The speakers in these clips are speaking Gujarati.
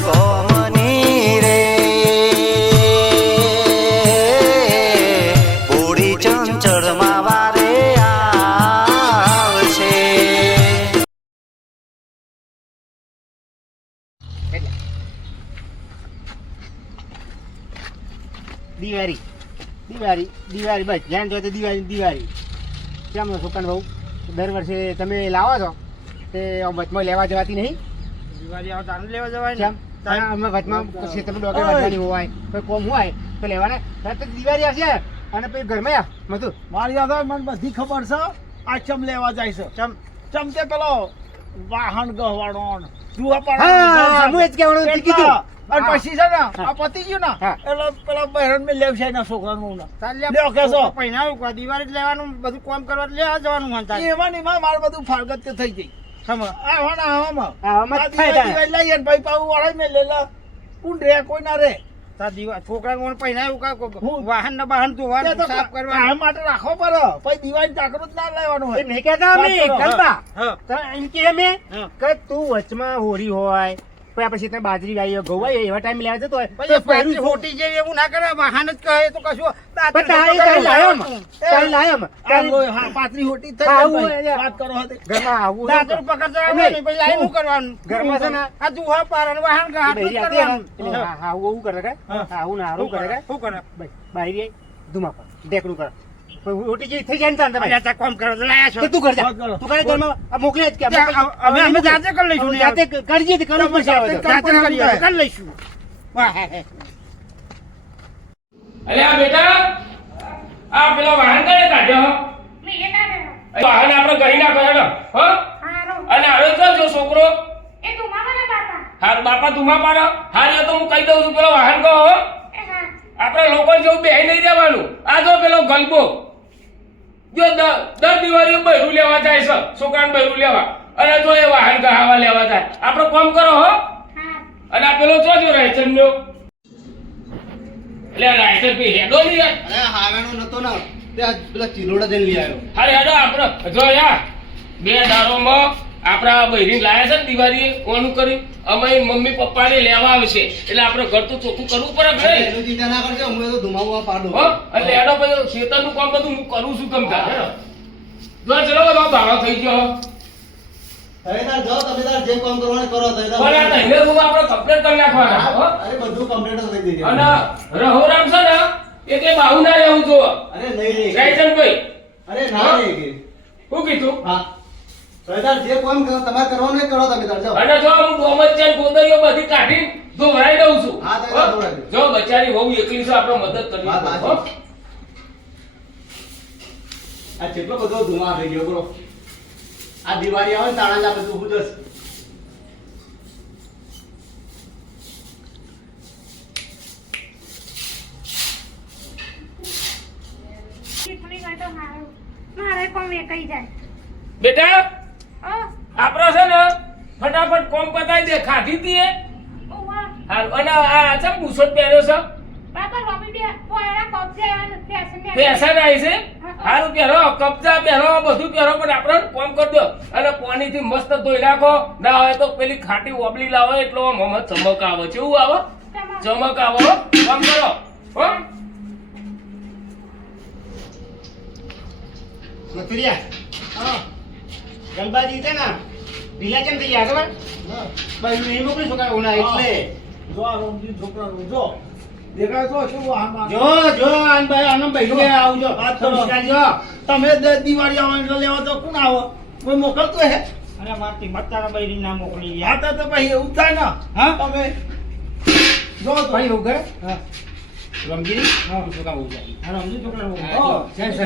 ગોમની રે પૂરી ચંચળમાં વારે આવશે. દિવાળી દિવાળી દિવાળી બસ ધ્યાન જો તો દિવાળી દિવાળી કેમ છો સુકાન બહુ દર વર્ષે તમે લાવો છો તે વચમાં લેવા જવાતી નહીં? દિવાળી આવે તારું લેવા જવાય કેમ અમે વચમાં પછી તમે ડોકે વધવાની હોય કોઈ કોમ હોય તો લેવાના તો દિવાળી આવશે અને પછી ઘરમાં આ મધુ મારી યાદ મને બધી ખબર છે આ ચમ લેવા જાય છે ચમ તે પેલો વાહન ગહવાડો હા હું જ કહેવાનું કીધું અને પછી છે ને આ પતી ગયું ને એટલે પેલા બહેરણ મેં લેવ છે એના છોકરાનું લ્યો કેસો પહેલા દિવાળી જ લેવાનું બધું કામ કરવા લેવા જવાનું માનતા એમાં ની મારે બધું ફાળગત થઈ ગઈ આવામાં લઈએ ને ભાઈ પાવું વાળા મેં લેલા કોણ રે કોઈ ના રે છોકરા પહેલા વાહન ને બહાન ધોવાનું સાફ કરવા આ માટે રાખવો પડે પછી દિવાળી જાગૃત ના લેવાનું હોય મેં કહેતા એમ કે અમે કે તું વચમાં હોરી હોય પછી તમે બાજરી વાવી ઘઉં વાવી એવા ટાઈમ લેવા જતો હોય ખોટી જેવી એવું ના કરે વાહન જ કહે તો કશું પાતળી હોટી વાત કરો ઘરમાં આવું કરવાનું ઘરમાં છે ને આ દુહા પાર વાહન આવું કરે કે આવું ના આવું કરે કે શું કરે બહાર ધુમા પર ઢેકડું કરે હોટી જેવી થઈ જાય ને તમે કામ કરો લાયા છો તું કરજા તું કરે ઘરમાં મોકલે જ કે અમે જાતે કરી લઈશું જાતે કરજે તો કરવું પડશે કરી લઈશું વાહ અલે આ બેટા આ પેલો વાહન કરે કાઢ્યો વાહન આપણે ગઈ ના કર્યો હો અને હવે તો જો છોકરો હાર બાપા તુમા પાડો હાર એ તો હું કહી દઉં છું પેલો વાહન કહો આપણે લોકો જેવું બેહી નહીં રહેવાનું આ જો પેલો ગલબો જો દર દિવાળી બહેરું લેવા જાય છે છોકરાને બહેરું લેવા અને જો એ વાહન કહાવા લેવા જાય આપણે કામ કરો હો અને આ પેલો જો રાયચન નો એટલે રાયચન પી હેડો નહીં યાર અરે હાવેણો નતો ને તે પેલા ચિલોડા જઈને લઈ આવ્યો. અરે હેડો આપણે જો યાર બે દારોમાં આપણા બહેરી લાયા છે ને દિવાળી કોનું કરી અમે મમ્મી પપ્પાને લેવા આવશે એટલે આપણે ઘર તો ચોખ્ખું કરવું પડે ભાઈ એનું ચિંતા ના કરજો હું તો ધુમાવા પાડું હો એટલે હેડો ભાઈ ખેતરનું કામ બધું હું કરું છું તમ તાર હેડો જો ચલો બધો બાળો થઈ ગયો હવે તાર જાઓ તમે તાર જે કામ કરવાનું કરો તો પણ આ તઈને હું આપણે કમ્પ્લીટ કરી નાખવાના હો અરે બધું કમ્પ્લીટ થઈ દીધું અને રહોરામ છે ને એ કે બાહુ ના રહેવું જો અરે નહીં રે રાયચન ભાઈ અરે ના રે કે શું કીધું હા તો તાર જે કામ તમારે કરવાનું એ કરો તમે તાર જાઓ અને જો હું ગોમતચન ગોદરીઓ બધી કાઢી ધોવરાઈ દઉં છું હા તો ધોવરાઈ દો જો બચારી વહુ એકલી છે આપણે મદદ કરવી હા, પડે, હા. હો આ કેટલો બધો ધુમા થઈ ગયો બરો આ દિવાળી આવે ને તાણા જ આ બધું હું જશે મારે પણ વેકાઈ જાય બેટા ઓ આપણો છે ને ફટાફટ કોમ પતાઈ દે ખાધી તીએ ઓવા હારું અને આ ચમ બુશર્ટ પહેર્યો છે બાપા મમ્મી બે પોયરા કબજે ફેશન પૈસા આવી છે હારું પહેરો કપજા પહેરો બધું પહેરો પણ આપણે કોમ કરી દો અને પાણીથી મસ્ત ધોઈ નાખો ના હોય તો પેલી ખાટી ઓબલી લાવો એટલો મોહમ્મદ ચમક આવે કેવું આવે ચમક આવો કામ કરો હો મથુરિયા ગલબાજી છે ને ઢીલા કેમ થઈ ગયા ખબર ભાઈ હું એ મોકલી છોકરા ઉના એટલે જો આ રોમજી છોકરાનું જો દેખાય તો શું વાહન જો આન ભાઈ આનમ ભાઈ કે આવજો વાત કરો. જો તમે દિવાળી આવો એટલે લેવા તો કોણ આવો કોઈ મોકલતો હે અને મારતી મત્તાના બૈરી ના મોકલી હા તો પછી એવું થાય ને હા? તમે જો તો ભાઈ એવું કરે હા રમગીરી હા છોકરા બહુ જાય હા, રમજી છોકરા હા, હા છે, છે.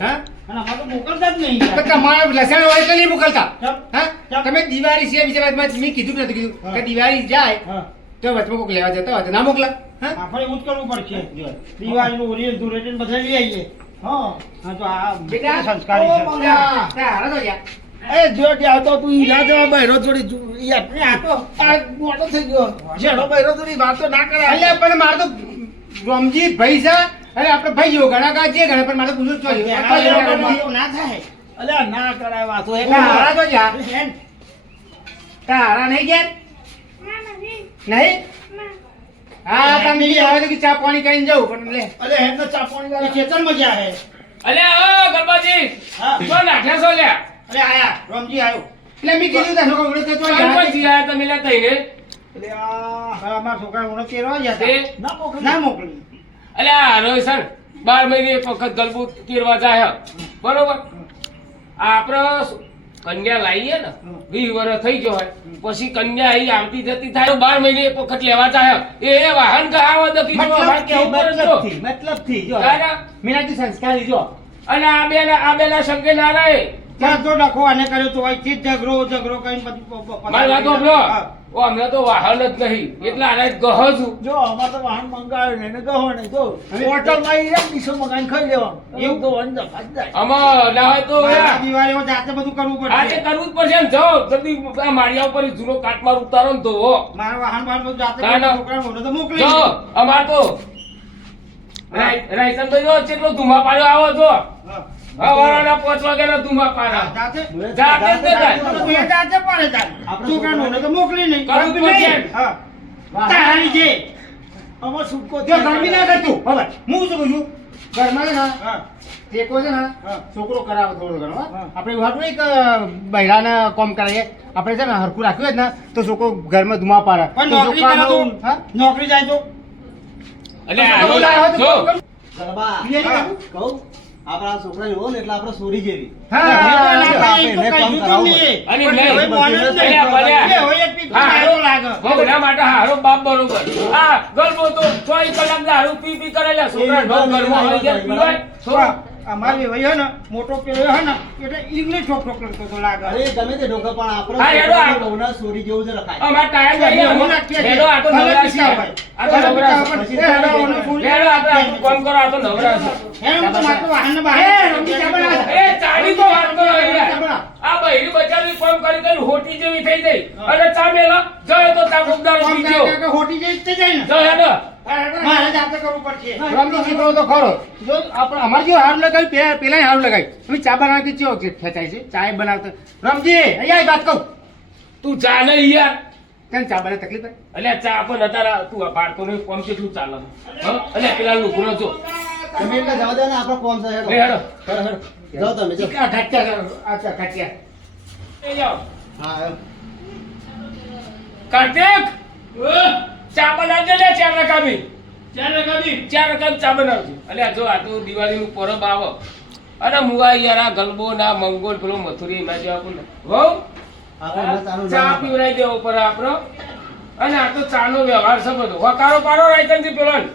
હા અને અમારે તો મોકલતા જ નહીં તો તમારે લસણ હોય તો નહીં મોકલતા કેમ? હા કેમ? તમે દિવાળી છે વિશે મેં કીધું કે નથી કીધું હા. કે દિવાળી જાય હા તો વચમાં કોઈક લેવા જતા હોય તો ના મોકલા હા આપણે એવું જ કરવું પડશે દિવાળીનું ઓરિયન ધૂળેટી ને બધા લઈ આવીએ હા હા તો આ બેટા સંસ્કારી ઓ છે મંગા તારા તો જા એ જો ત્યાં તો તું ઈલા જવા બહેરો જોડી યાર આ તો આ મોટો થઈ ગયો જેનો બહેરો જોડી વાત તો ના કરે અલ્યા પણ મારે તો રમજી ભાઈ છે અરે આપણે ભાઈ જેવો ઘણા કા જે ઘણા પણ મારે પૂછવું જ જોઈએ એવું ના થાય અલ્યા ના કરાય વાતો એ તારા તો જા તારા નહીં ગયા ના નહીં નહીં હા તમે હવે તો ચા પાણી કરીને જાઉં પણ લે અરે હેડ ચા પાણી વાળા ખેતરમાં ગયા હે અલ્યા ઓ ગણપાજી હા. તો નાખ્યા છો લ્યા અરે આયા રમજી આવ્યો એટલે મેં કીધું તા છોકરા ઉડે તો ગણપતજી આયા તમે લે તઈને એટલે આ અમારા છોકરા ઓળો કેરવા ગયા તે? હતા ના મોકલી અલ્યા રોહિશન 12 મહિને એક વખત ગલબુ કેરવા જાય બરોબર આપણે કન્યા લાવીએ ને 20 વર્ષ થઈ ગયો હોય પછી કન્યા અહીં આવતી જતી થાય 12 મહિને એક વખત લેવા જાય એ વાહન કહાવત હતી જો અમારે કેવું પડે જો. મતલબથી જો કાકા, મીનાજી સંસ્કારી જો અને આ બેના શંકે ના રહે ત્યાં તો ડખો આને કર્યો તો હોય ચીજ ઝઘરો કઈ બધું મારી વાત સાંભળો. ઓ અમને તો વાહન જ નહીં એટલે આને ગહ છું જો અમારે તો વાહન મંગાવ્યો ને એને ગહો નહીં જો હોટલમાં ઈ એક ડીશો મંગાવીને ખાઈ લેવાનું એવું તો વંજ જાય આમાં ના હોય તો આ દિવાળીમાં જાતે બધું કરવું આજે પડશે કરવું જ પડશે ને જાઓ જલ્દી આ માળિયા ઉપર જૂનો કાટમાળ ઉતારો ને તો મારા વાહન બાહન બધું જાતે ના, ના. છોકરા મોઢે તો મોકલી જો અમાર તો રાયસન ભાઈ જો કેટલો ધુમા પાડ્યો આવો છો હા. હવારના 5 વાગ્યાના ધુમા પાડ્યા જાતે જાતે જ જાય. તો જાતે પડે જાય છોકરા મોઢે તો મોકલી નહીં કરવું જ પડશે. હા તારાની છે અમાર છૂટકો જો ગરમી ના કરતું હવે હું શું કહું છું ઘરમાં છે ને હા ટેકો છે ને હા. છોકરો કરાવે થોડો ઘણો હા. આપણે એવું હાટું નહીં કે બૈરાને કોમ કરાવીએ આપણે છે ને હરખું રાખ્યું જ ને તો છોકરો ઘરમાં ધુમા પાડે પણ તો નોકરી કરે તો છોકરાનું, હા? નોકરી જાય તો એટલે તો આનો છોકરો આવે તો જો કોમ કરું. ગરબા હા. કહું આપણા છોકરા એવો ને એટલે આપણે સોરી જેવી હા, એ તો આપણે કઈ એને કીધું કામ નહીં. અને પણ નહીં. હવે બોલે જ નહીં. અલ્યા, ભલ્યા. એ હોય એક પીપી હા. સારો લાગે. ભગના માટે હારો બાપ બરોબર આ ગલબો તો 24 કલાક દારૂ પી પી કરેલા છોકરા ઢોર ઘરમાં હોય ગયા પીવાય છોકરા અમારી ભાઈ હે ને મોટો પેલો હે ને એટલે ઈંગ્લિશ ઠોક ઠોક કરતો તો લાગે અરે ગમે તે ઢોકા પણ હા, હેડો આ. આપણે બહુના સોરી જેવું જ રખાય અમાર ટાઈમ નહીં અમે અમે રાખીએ છીએ. હેડો આ તો ભલે નવરા પીતા છીએ હોય. આ તો ભલે નવરા પીતા છીએ. હોય. એ હેડો ઓને ફૂલ- હેડો આપણે કામ કરો આ તો નવરા છે હે, હું તો માત્ર વાહનને બહાર એ, રમજી ચા બનાવે. એ ચાલી તો વાત કરો ચા યાર. બનાવ. આ બૈરી બચારી કામ કરી કરી હોટી જેવી થઈ ગઈ અને ચા મેલા જાય તો ચા ખુબદાર કામ પીજો કરે કે હોટી જઈ જ જાય ને જો હેડો મારે જાતે કરવું પડશે રમજી શીખવો તો ખરો જો આપણે અમારે જે હારું લગાવી પેલા હારું લગાવી અમે ચા બનાવતી ચેવો ખેંચાય છે ચા બનાવતા રમજી અહીંયા વાત કહું તું ચા નહીં યાર કેમ ચા બનાવે તકલીફ થાય? અલ્યા ચા પણ અત્યારે તું આ પાડતો નહીં કોમ કેટલું ચાલે હા અલ્યા પેલા લુકડો જો તમે એટલે જવા દે ને આપણો કોમ છે લે હેડો જાઓ તમે જાઓ આ ઘાટિયા અચ્છા ઘાટિયા એ જાઓ હા એમ. કાર્તિક ચા બનાવજે લે 4 રકાબી 4 રકાબ ચા બનાવજે અલ્યા જો આ તો દિવાળીનું પરબ આવે અને મુવા યાર આ ગલબો ના મંગોલ પેલો મથુરી ના જેવા કોણ વહુ આપણે બસ આનું ચા નામ પીવડાવી દેવો ઉપર આપણો અને આ તો ચાનો વ્યવહાર છે બધો વકારો પાડો રાયતનથી પેલો ને.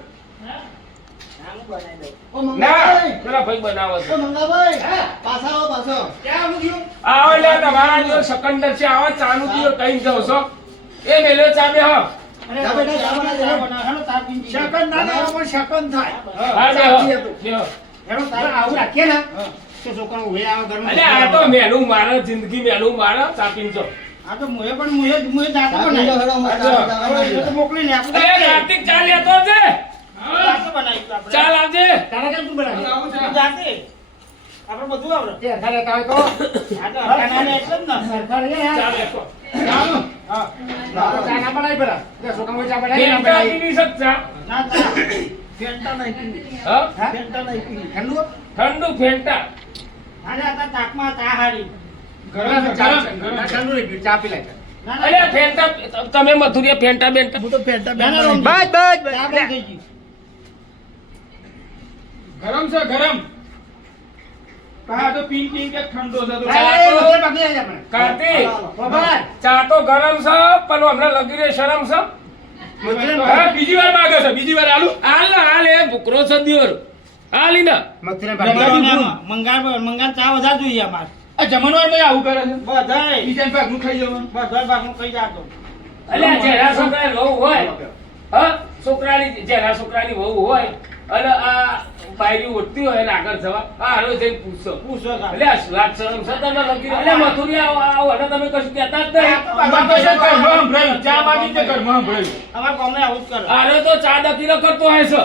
ઓ ના મંગાભાઈ પેલા ભાઈ બનાવો છે ઓ મંગાભાઈ પાછા આવો પાછો ક્યાં મૂક્યું? આવો લે તમારા જો sekonder છે આવો ચાનું પીઓ કઈ જાવ છો એ મેલ્યો ચા બે હો જા બેટા, જા બનાવી દે. હેડો તાર પીંજી. શકન ના થાય પણ શકન થાય હા બે હો બે હો. હેડો તાર તારે આવું રાખીએ ને તો છોકરાનું ઉભે આવે ઘરમાં. અલે આ તો મેલું મારે જિંદગી મેલું મારે ચા પીજો આ તો મુએ પણ મુએ જાતે ચા બનાવી. પીજો, હેડો, અમે ચા પીતા હવે આવવાના એ તો મોકલીને આપણે અરે કાર્તિક ચા લેતો છે જાતે બનાવી આપણે. ચા લાવજે તારે કેમ તું બનાવે? જાતે આપણે બધું આવડે તે અઢારે તારે કહો. આ તો હરખાનાને એટલે જ ને. સરકાર છે ને, ચા લેતો ચાલો. હા. ચા ના બનાવી પેલા. તે છોકરાનું ચા બનાવી, ના ચા બનાવી. પીવી શકતા ના ચા. ફેંટા નહીં પીવી. હા હા? ફેંટા નહીં પીવી. ઠંડુ? ઠંડુ ફેંટા આજે આ તાકમાં ચા હારી. ગરમ ઠંડુ નહીં પીવું, ચા પી લે. ના, ના. અરે ફેંટા તમે મથુરિયા ફેંટા બેંટા હું તો ફેંટા ના, ના, બેન બસ, બસ, બસ. ચા બંધ થઈ ગઈ. ગરમ છે ગરમ પા તો પિંક પિંક કે ઠંડો છે તો એ, એ, બધે પકડી જાય આપણે. કાર્તિક ખબર? ચા તો ગરમ છે પણ હમણાં લગી રે શરમ છે હા, બીજી વાર માંગે છે બીજી વાર આલુ હાલ ને હાલ એ ભૂકરો છે દિયોર હાલી ને મગફળી મંગાન ચા વધારે જોઈએ અમારે આ જમણવારમાં આવું કરે છે બધાય બીજા ભાગનું ખાઈ જવાનું બધાય ભાગનું કઈ જાતો અલ્યા જેના છોકરા વહુ હોય હા છોકરાની જેના છોકરાની વહુ હોય અને આ બાયરી ઉઠતી હોય ને આગળ જવા આ હારો જઈને પૂછો પૂછો સાહેબ. અલ્યા લાજ શરમ છે તમને લગી અલ્યા મથુરિયા આવો અને તમે કશું કહેતા જ નહીં આમાં તો છે ઘરમાં સંભળાયું. ચા માંગી તે ઘરમાં સંભળાયું. અમારા ગામમાં આવું જ કરે આરે તો ચા દકીનો કરતો હોય છે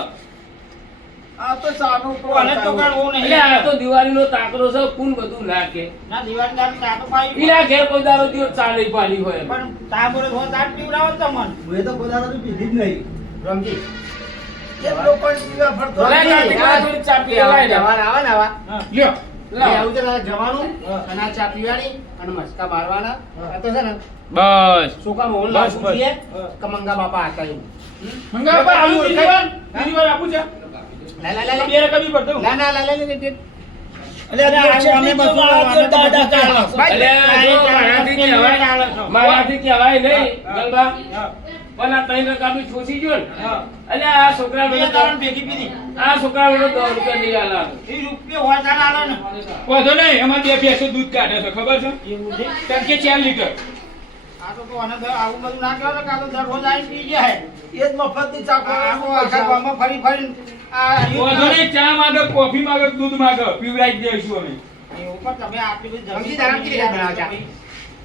આ તો સાનું કોને તો કાઢવું નહીં. એટલે આ તો દિવાળીનો તાકરો છે કોણ બધું નાખે ના દિવાળી દારૂ ચા તો પાઈ. ઈના ઘેર કોઈ દારો દિવસ ચા નહીં પાડી હોય પણ ચા બોલે તો તાટ પીવડાવો તો મન. હું એ તો પોતાનો તો પીધી જ નહીં. રમજી. એટલો પણ પીવા ફરતો ભલે નથી. કાંઈ થોડી ચા પીવાય ને. જવાન આવે ને આવા. લ્યો એ લાવો. આવું છે ને જવાનું અને આ ચા પીવાની અને મસ્કા મારવાના. આ તો છે ને બસ સુકા મોહન બસ, લાવવું બસ. જોઈએ કે મંગા બાપા હતા એવું. મંગાવ પર આલુ બીજી વાર આપું છે લા લા લા લા. બે રકમી પડતો ના ના લા લા લા લા. અલ્યા અરે અમે બધું વાળા દાદા ચાલો. અલે જો મારાથી કહેવાય નહીં ગંગા પણ આ ત્રણ રકા બી છોસી ગયો ને અલે આ છોકરા બે દારૂ ભેગી પીધી. આ છોકરા મને 10 રૂપિયા નહીં આલા એ રૂપિયો હોય તાર આલે ને. વાંધો નહીં અમારે 2 ભેંસો દૂધ કાઢે છે ખબર છે એવું છે. કેમ કે 4 લીટર આ તો આને આવું બધું ના કહેવાય ને, કાં તો દરરોજ આવીને પી જાય. એ જ મફતની ચા આ તો આખા ગામમાં ફરી ફરીને આ વાંધો નહીં ચા માંગે કોફી માંગે દૂધ માંગે પીવડાવી દઈશું અમે એવું પણ તમે આટલી બધી જલ્દી આરામથી રીતે બનાવો ચા.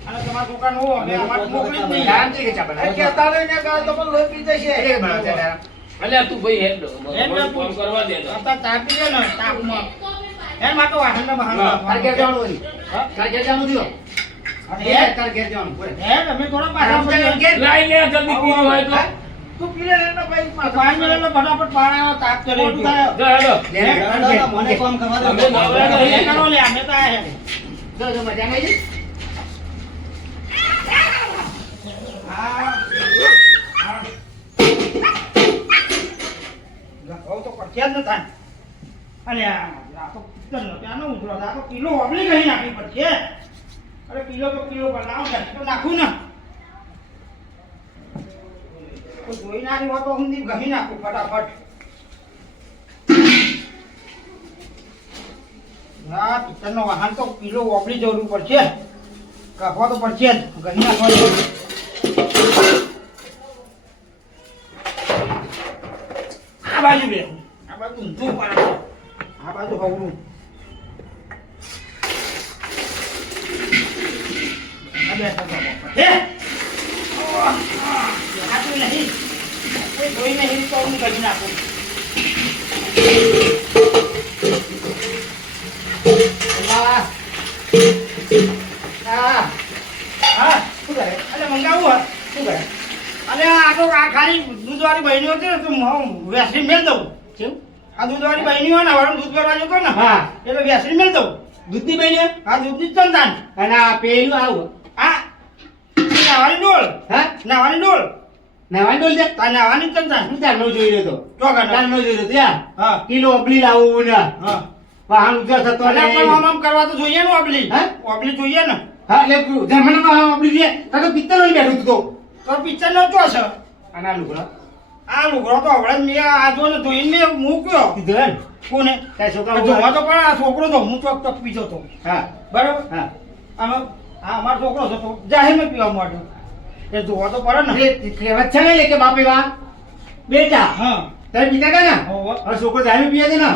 અને તમારા છોકરાને હું અમે અમારે મોકલી જ નહીં. આરામથી રીતે ચા બનાવો. એ કહેતા નહીં ને કાં તો પણ લોહી પી જશે. એટલે બનાવો ચા તારા. અલે તું ભાઈ હેડ દો હેડ દો. ફોન કરવા દે તો. અત્યારે ચા પીએ ને તાપમાં. એમ માટે વાહનના બહાર હા. તારે ઘેર જવાનું હોય. તારે ઘેર જવાનું થયું? હે તારે ઘેર જવાનું બોલે. હે અમે થોડા પાછા પડીએ. ઘેર લાઈ લે જલ્દી પીવું હોય તો તું પી લે ને ભાઈ પાંચ મિનિટમાં ફટાફટ પાણા તાપ ચડી મોટું ગયું. થાય. જો હેડો મને કામ કરવા દે. અમે નવરા એ નહીં. કરો લે, અમે તો આયા છે. જો જો મજામાં છે? હા. ગભરાવ તો પડશે જ ન થાય. અરે આ તો પિત્તળનો ત્યાંનો ઉધડો છે. આ તો કિલો ઓબલી ગઈ નાખવી પડશે. અરે કિલો તો કિલો પર લાવો ને, તો નાખું ને. તો જોઈ નાખી હોય તો હું ગહી નાખું ફટાફટ. હા પિત્તળનો વાહન તો કિલો ઓબલી જરૂર પડશે. કાપવા તો પડશે જ. ગહી નાખવા જરૂર. આ બાજુ બે આ બાજુ ઊંધું પડે છે. આ બાજુ હવળું. આ બે થતો હે આટલું નહીં કોઈ જોઈ નહીં તો હું કરી નાખું. અલ્લાહ. હા હા શું કરે? અરે મંગાવું હા શું કરે? અરે આ તો આ ખાલી દૂધવાળી બહેનીઓ છે ને તો હું વેસલીન મેળ દઉં. કેમ? આ દૂધવાળી બહેનીઓ ને વાળું દૂધ ભરવા જતો ને હા એટલે વેસલીન મેળ દઉં. દૂધની બહેનીઓ? હા દૂધની જ સંતાન. અને આ પેલું આવું આ નાવાની ડોલ. હા નાવાની ડોલ. નાવાની ડોલ છે? આ નાવાની જ સંતાન. હું ત્યાં નો જોઈ રહ્યો તો. ત્યાં નો જોઈ રહ્યો તો યાર. હા કિલો ઓબલી લાવું ને. હા વાહન ઉજર થતો ને પણ આમ કરવા તો જોઈએ ને ઓબલી. હા ઓબલી જોઈએ ને. હા એટલે જમણમાં ઓબલી જોઈએ. તો પિત્તળ લઈ બેઠું તું તો પિક્ચર નો ચો છે. અને આ લુગડો? આ લુગડો તો હવડે મેં આ જો ને ધોઈને મેં મૂક્યો. કીધું ને કોને? તારા છોકરા જોવા તો પણ આ છોકરો તો હું ચોક ચોક પીજો તો. હા બરાબર. હા આમાં આ અમારો છોકરો છે તો જાહેરમાં પીવા માંડ્યો. એ જોવા તો પડે ને. એ કહેવત છે ને કે બાપે બા બેટા હા તમે પીતા હતા ને હવે છોકરો જાહેર પીએ છે ને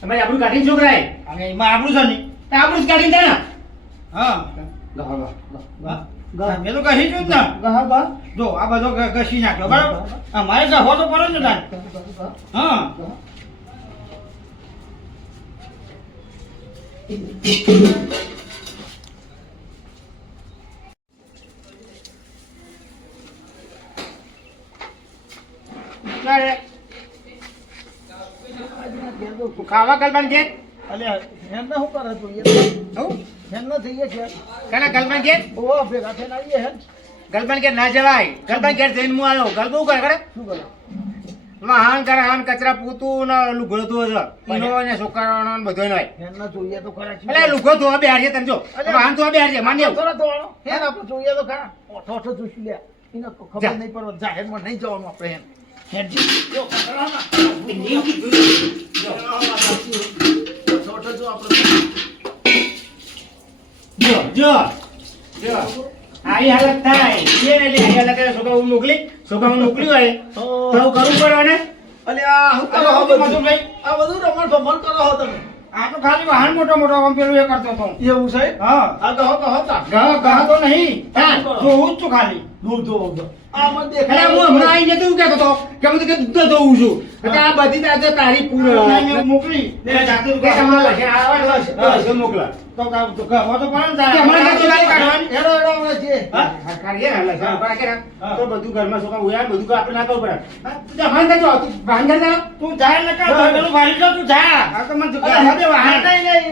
તમારે આપણું કાઢીને છોકરાએ અને એમાં આપણું છે નહીં તો આપણું જ કાઢીને થાય ને. હા મેં તો કહી જ ને જો આ બધો ઘસી નાખ્યો બરાબર. મારે ગહો તો પડે ને તાર. હા ખાવા કલ્પન કે અલ્યા હેન શું કરે તું હેન ન થઈએ છે કના કલ્પન કે ઓ ભેગા થઈને આવીએ હેન ગલબન કે ના જવાય. ગલબન કે જઈને હું આવ્યો. ગલબું કરે કરે શું કરે હાન કરે હાન કચરા પૂતું ને લુગડો ધોવે છે. પીનો ને છોકરાનો ને બધો નહીં. હેન ન જોઈએ તો ખરા છે એટલે લુગડો ધોવા બેહાર છે તને જો. હાન ધોવા બેહાર છે માન્ય થોડા ધોવાનો હેન આપણે જોઈએ તો ખરા ઓઠો ઓઠો જોઈશું લે એને ખબર જા. નહીં પડવા જાહેરમાં નહીં જવાનું આપણે હેન હેન જો ખતરામાં ઓઠો ઓઠો જો આપણે જો જો જો આવી હાલત થાય એ ને આવી હાલત કરે છોકરા હું મોકલી છોકરા હું મોકલી હોય તો કરવું પડે ને. અલ્યા હું કરો આ બધું મધુરભાઈ આ બધું રમણ ભમણ કરો હો તમે આ તો ખાલી વાહન મોટો મોટો આમ પેલું એ કરતો હતો એવું છે હા આ કહો તા ગહ તો નહીં હા. જોવું જ છું ખાલી દૂધ દો આ મને અરે દેખાય હું હમણાં આવીને તો એવું કહેતો હતો કે હું તો કે દૂધ ધોઉં છું એટલે આ બધી તાજે તારી પૂર મોકલી ને જાતે કે તમારે લખીને આવે તો મોકલા તો ગહ તો પડે ને તારે. કે હમણાં હમણાં તો ગાડી કાઢવાની. હેડો હેડો હમણાં છે હા? કાઢીએ ને લખીને ઉપર રાખીએ ને તો બધું ઘરમાં શું કામ હોય બધું આપણે ના કરવું પડે હા, તું જા ભાન કરજો તું ભાન કર તારો તું જાય ને કાં પેલું ભારી જા તું જા આ તો મને ગહ દે વાહન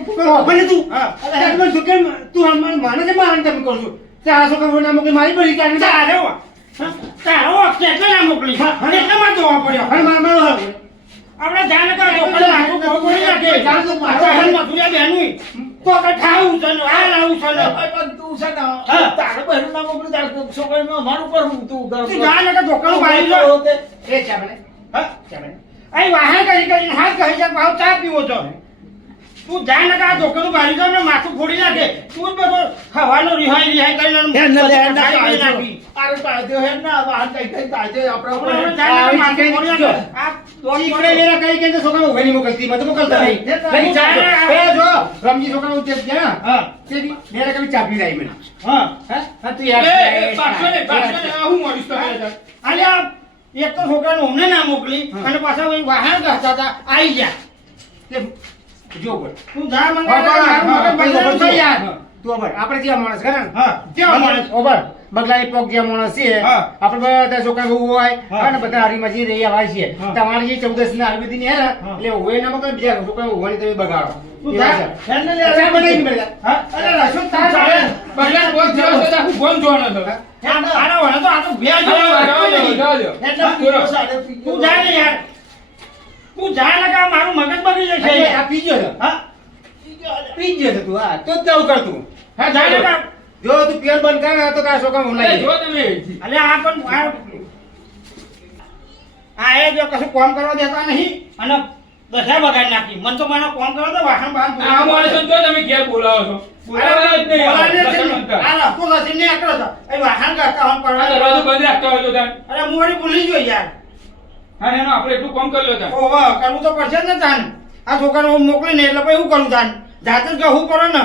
તું હોભળ તું હા. અરે તું શું કેમ તું હમણાં માને છે મારે તમે કરું છું તે આ શું કામ ના મોકલી મારી પડી કાઢી તારે હો. હા? તારો કેટલે ના મોકલી કેટલામાં જોવા પડ્યો અને મારવાનો હવે આપણે જાણે કાં ચોપડે લાગુ બહુ પડી નાખે. જાણ તો આ તો હાલ મથુરા બેનું તો કે ઠાવું છે ને આ લાવું છે ને પણ તું છે ને હા. તારે બહેરું ના મોકલી તારે છોકરીનું અમારું કરવું તું ઘર તું જા ને કે દુકાન ભારી જો એ ચા બને હા? ચા બને અહીં વાહન કરીને હાથ કહી છે ભાવ ચા પીવો છો તું જાય ને કે આ દુકાન ભારી જો ને માથું ફોડી નાખે તું જ બધો ખાવાનો રિહાઈ કરીને હેડ ના હેડ ના ખાઈ તાજે નાખી. અરે તાજે હેડ ના વાહન કઈ કઈ તાજે આપણે આપણે જાય ને કે માથું ફોડી નાખે. આ ચીકડે વેરા કઈ કે તો છોકરા ઉભે નહીં મોકલતી મને તો મોકલતા નહીં નહીં ચા એ જો રમજી છોકરા ઉચે ગયા હા તે મેરે કभी ચા પી જાય મને હા હા તું એ યાર પાછો ને હું મળીશ તો અલ્યા એક તો છોકરાને અમને ના મોકલી અને પાછા ઓલી વાહન કહેતા હતા આવી જા જો બોલ તું જા મંગાવે મારું મગજ બગડ્યું છે યાર તું અબર આપણે જ્યાં માણસ કરે ને હા ત્યાં માણસ ઓબર બગલાઈ પોક જ્યાં માણસ છે હા. આપણે બધા છોકરા બહુ હોય હા. અને બધા હરીમાંથી રહી આવા છે હા. તમારી જે 14 ની આરબીતી ની હે ને હા. એટલે હોય ના મગર બીજા છોકરા હોવાની તમે બગાડો તું એવા જા છે. હેન્ડલ લે ચા બનાવી પડે હા અરે રસોઈ તાર ચાલે બગલા બોલ જેવો છે હું બોલ જોવાનો હતો આના વળે તો આ તો ભેજ તું જા ને યાર તું જા ને કે મારું મગજ બગડી જશે આ યાર. પીજો છે હા પી ગયો છે તું હા તો જ જવું કરતું હા જા ને કે જો તું પિયર બંધ કરે ને તો તારા છોકરા બોલાય જો તમે અલે આ પણ આ એ જો કશું કામ કરવા દેતા નહીં અને દશા બગાડી નાખી મન તો મને કામ કરવા દે વાહન બહાર આ માણસો જો તમે ઘેર બોલાવો છો બોલાવો જ નહીં આ રસ્તો નથી ને એકલો છે એ વાહન કરતા હોન આ દરવાજો બંધ રાખતા હોય તો તાન અરે મોડી ભૂલી ગયો યાર હા એનો આપણે એટલું કામ કરી લો તાન ઓહો કરવું તો પડશે જ ને તાન આ છોકરાને હું મોકલીને એટલે પછી હું કરું તાન જાતે જ કહું કરો ને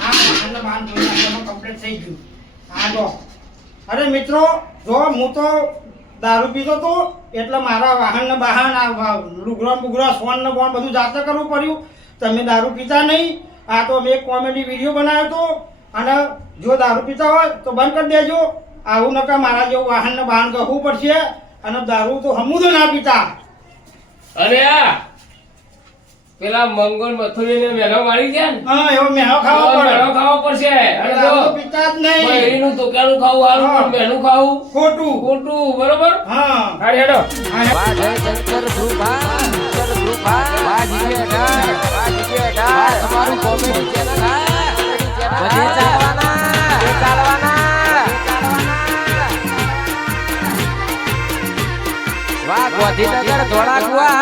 આ વાહનને વાહન જોઈ નાખવામાં કમ્પ્લીટ થઈ ગયું આ જો અરે મિત્રો જો હું તો દારૂ પીતો તો એટલે મારા વાહનને બહાન આ લુગડા બુગડા સોન ને બોન બધું જાતે કરવું પડ્યું તમે દારૂ પીતા નહીં આ તો મેં એક કોમેડી વિડીયો બનાવ્યો હતો અને જો દારૂ પીતા હોય તો બંધ કરી દેજો આવું નકા મારા જેવું વાહનને બહાન કહવું પડશે અને દારૂ તો હમું તો ના પીતા અને આ પેલા મંગળ મથુરીને મેલો મારી ગયા ને હા એવો મેહો ખાવો પડે મેલો ખાવો પડશે અને જો દારૂ પીતા જ નહીં બૈરીનું તોકેલું ખાવું હારું હા. પણ મેનું ખાવું ખોટું ખોટું બરોબર હા હારે હેડો વાહ જય શંકર ધ્રુવા શંકર ધ્રુવા વાહ જીવે ડાળ વાહ જીવે ડાળ તમારું કોમેડી ચેનલ બધે ચાલવાના વાહ ગોધીનગર ધોળાકુવા